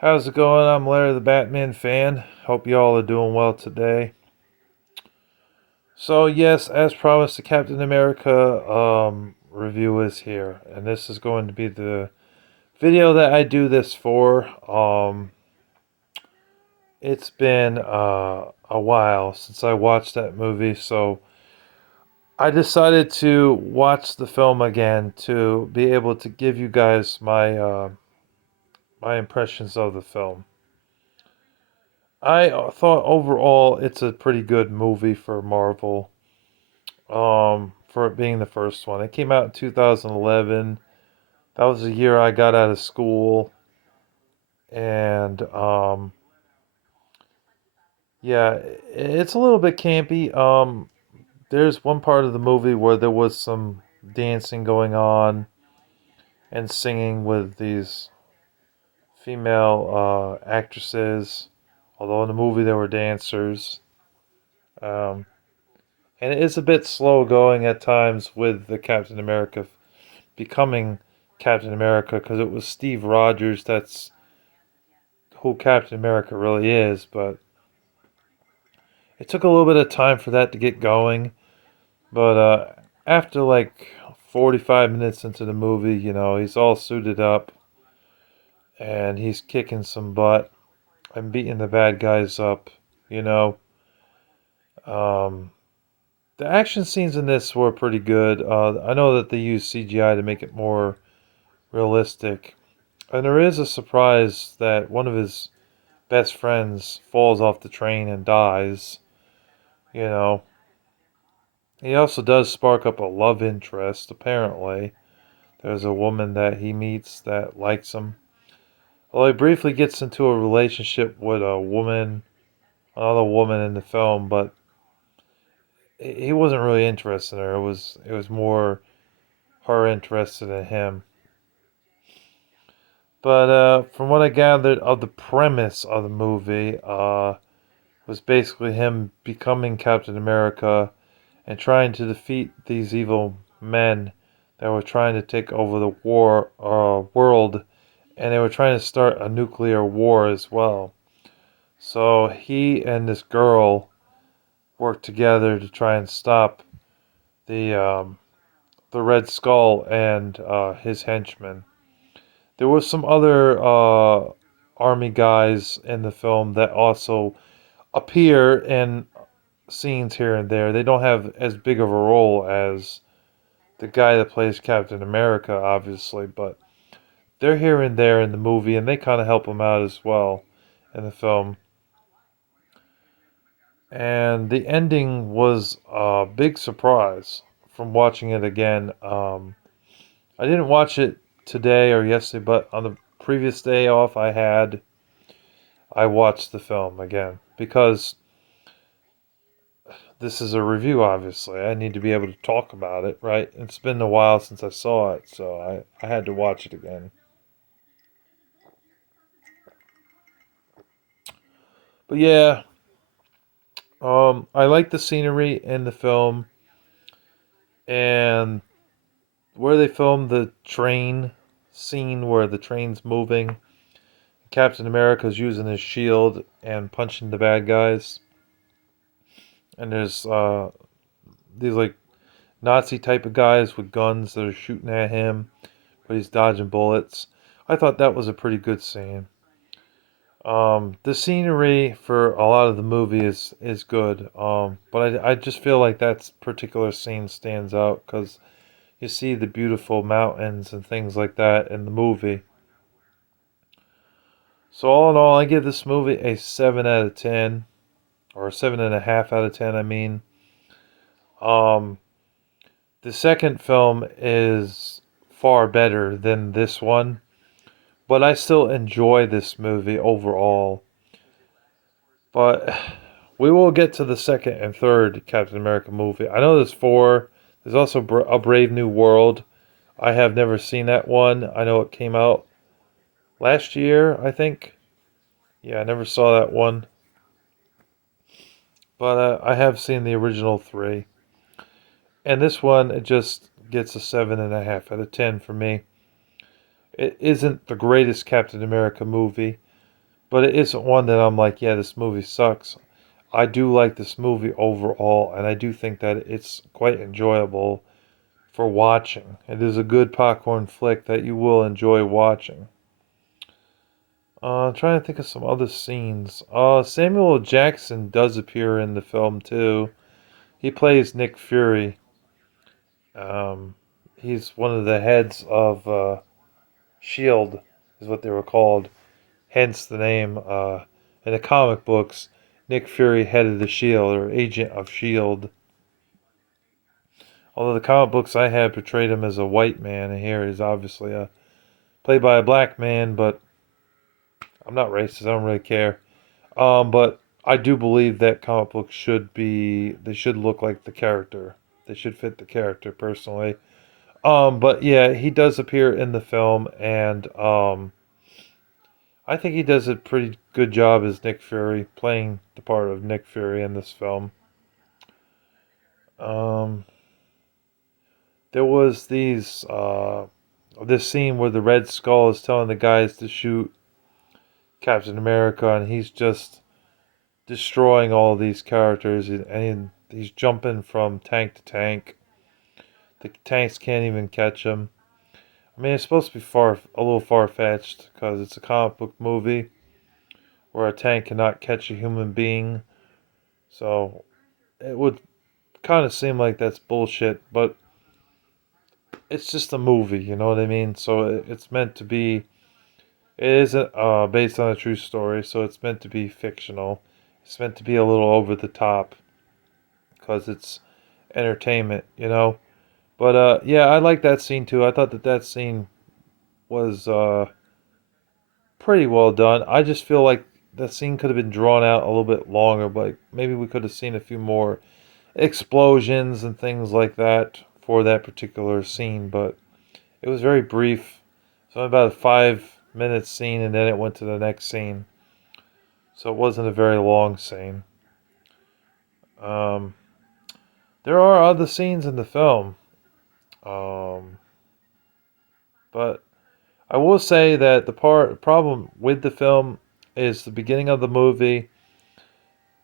How's it going? I'm Larry the Batman fan. Hope y'all are doing well today. So, yes, as promised, the Captain America review is here. And this is going to be the video that I do this for. It's been a while since I watched that movie, so I decided to watch the film again to be able to give you guys my impressions of the film. I thought overall it's a pretty good movie for Marvel. For it being the first one, it came out in 2011. That was the year I got out of school, and yeah, it's a little bit campy. There's one part of the movie where there was some dancing going on and singing with these female actresses, although in the movie there were dancers. Um, And it is a bit slow going at times with the Captain America becoming Captain America because it was Steve Rogers that's who Captain America really is, but it took a little bit of time for that to get going. But after like 45 minutes into the movie, he's all suited up and he's kicking some butt and beating the bad guys up, you know. Um, the action scenes in this were pretty good. I know that they used CGI to make it more realistic. And there is a surprise that one of his best friends falls off the train and dies. You know, he also does spark up a love interest, apparently. There's a woman that he meets that likes him. Well, he briefly gets into a relationship with another woman in the film, but he wasn't really interested in her. It was more her interested in him. But from what I gathered of the premise of the movie, was basically him becoming Captain America and trying to defeat these evil men that were trying to take over the world, and they were trying to start a nuclear war as well. So he and this girl worked together to try and stop the um, the Red Skull and his henchmen. There was some other army guys in the film that also appear in scenes here and there. They don't have as big of a role as the guy that plays Captain America, obviously, but they're here and there in the movie, and they kind of help him out as well in the film. And the ending was a big surprise from watching it again. I didn't watch it today or yesterday, but on the previous day off I watched the film again because this is a review, obviously. I need to be able to talk about it, right? It's been a while since I saw it, so I had to watch it again. But yeah, I like the scenery in the film and where they filmed the train scene where the train's moving. Captain America's using his shield and punching the bad guys. And there's these like Nazi type of guys with guns that are shooting at him, but he's dodging bullets. I thought that was a pretty good scene. The scenery for a lot of the movie is good. But I just feel like that particular scene stands out because you see the beautiful mountains and things like that in the movie. So all in all, I give this movie a 7 out of 10, or a 7.5 out of 10. I mean, um, the second film is far better than this one, but I still enjoy this movie overall. But we will get to the second and third Captain America movie. I know there's four. There's also A Brave New World. I have never seen that one. I know it came out last year, I think. Yeah, I never saw that one. But I have seen the original three. And this one, it just gets a 7.5 out of 10 for me. It isn't the greatest Captain America movie, but it isn't one that I'm like, yeah, this movie sucks. I do like this movie overall, and I do think that it's quite enjoyable for watching. It is a good popcorn flick that you will enjoy watching. I'm trying to think of some other scenes. Samuel L. Jackson does appear in the film too. He plays Nick Fury. Um, he's one of the heads of Shield, is what they were called. Hence the name. In the comic books, Nick Fury headed the Shield or agent of Shield. Although the comic books I had portrayed him as a white man, and here he's obviously played by a black man. But I'm not racist. I don't really care. But I do believe that comic books should be, they should look like the character. They should fit the character personally. But yeah, he does appear in the film, and I think he does a pretty good job as Nick Fury, playing the part of Nick Fury in this film. Um, there was this scene where the Red Skull is telling the guys to shoot Captain America, and he's just destroying all these characters, and he's jumping from tank to tank. The tanks can't even catch him. I mean, it's supposed to be a little far fetched because it's a comic book movie where a tank cannot catch a human being. So it would kind of seem like that's bullshit, but it's just a movie, you know what I mean? So it's meant to be. It isn't based on a true story, so it's meant to be fictional. It's meant to be a little over the top because it's entertainment, you know. But yeah, I like that scene too. I thought that scene was pretty well done. I just feel like that scene could have been drawn out a little bit longer, but maybe we could have seen a few more explosions and things like that for that particular scene. But it was very brief. It's only about a 5 minute scene, and then it went to the next scene. So it wasn't a very long scene. Um, there are other scenes in the film, um, but I will say that the problem with the film is the beginning of the movie.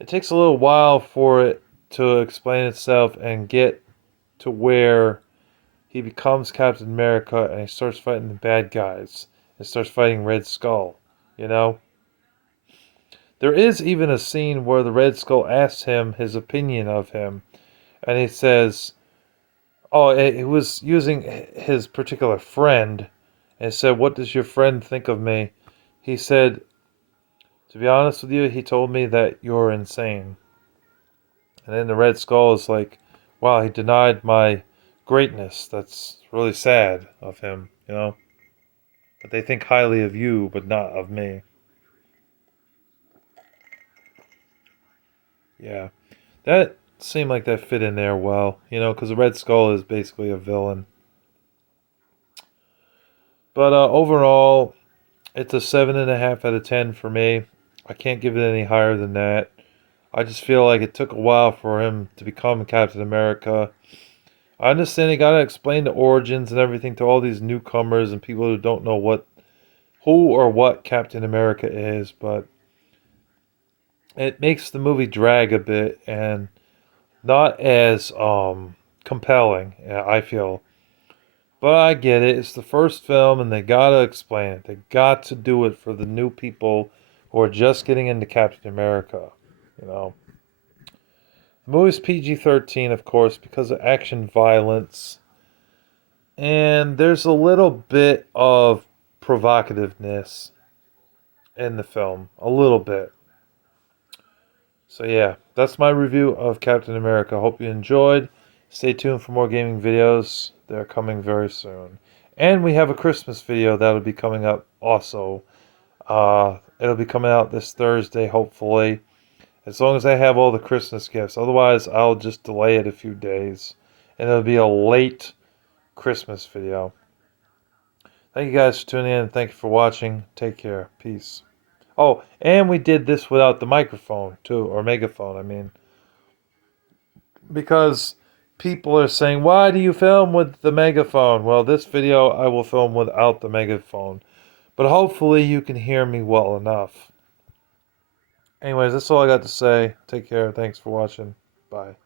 It takes a little while for it to explain itself and get to where he becomes Captain America and he starts fighting the bad guys. And starts fighting Red Skull, you know? There is even a scene where the Red Skull asks him his opinion of him, and he says, oh, he was using his particular friend, and said, what does your friend think of me? He said, to be honest with you, he told me that you're insane. And then the Red Skull is like, wow, he denied my greatness. That's really sad of him, you know? But they think highly of you, but not of me. Yeah. That seemed like that fit in there well, you know, because the Red Skull is basically a villain. But overall, it's a 7.5 out of 10 for me. I can't give it any higher than that. I just feel like it took a while for him to become Captain America. I understand he got to explain the origins and everything to all these newcomers and people who don't know who or what Captain America is, but it makes the movie drag a bit and not as compelling, I feel. But I get it. It's the first film and they got to explain it. They got to do it for the new people who are just getting into Captain America, you know. The movie's PG-13, of course, because of action violence. And there's a little bit of provocativeness in the film. A little bit. So yeah, that's my review of Captain America. Hope you enjoyed. Stay tuned for more gaming videos. They're coming very soon. And we have a Christmas video that'll be coming up also. It'll be coming out this Thursday, hopefully. As long as I have all the Christmas gifts. Otherwise, I'll just delay it a few days. And it'll be a late Christmas video. Thank you guys for tuning in. Thank you for watching. Take care. Peace. Oh, and we did this without the microphone, too. Or megaphone, I mean. Because people are saying, why do you film with the megaphone? Well, this video I will film without the megaphone. But hopefully you can hear me well enough. Anyways, that's all I got to say. Take care. Thanks for watching. Bye.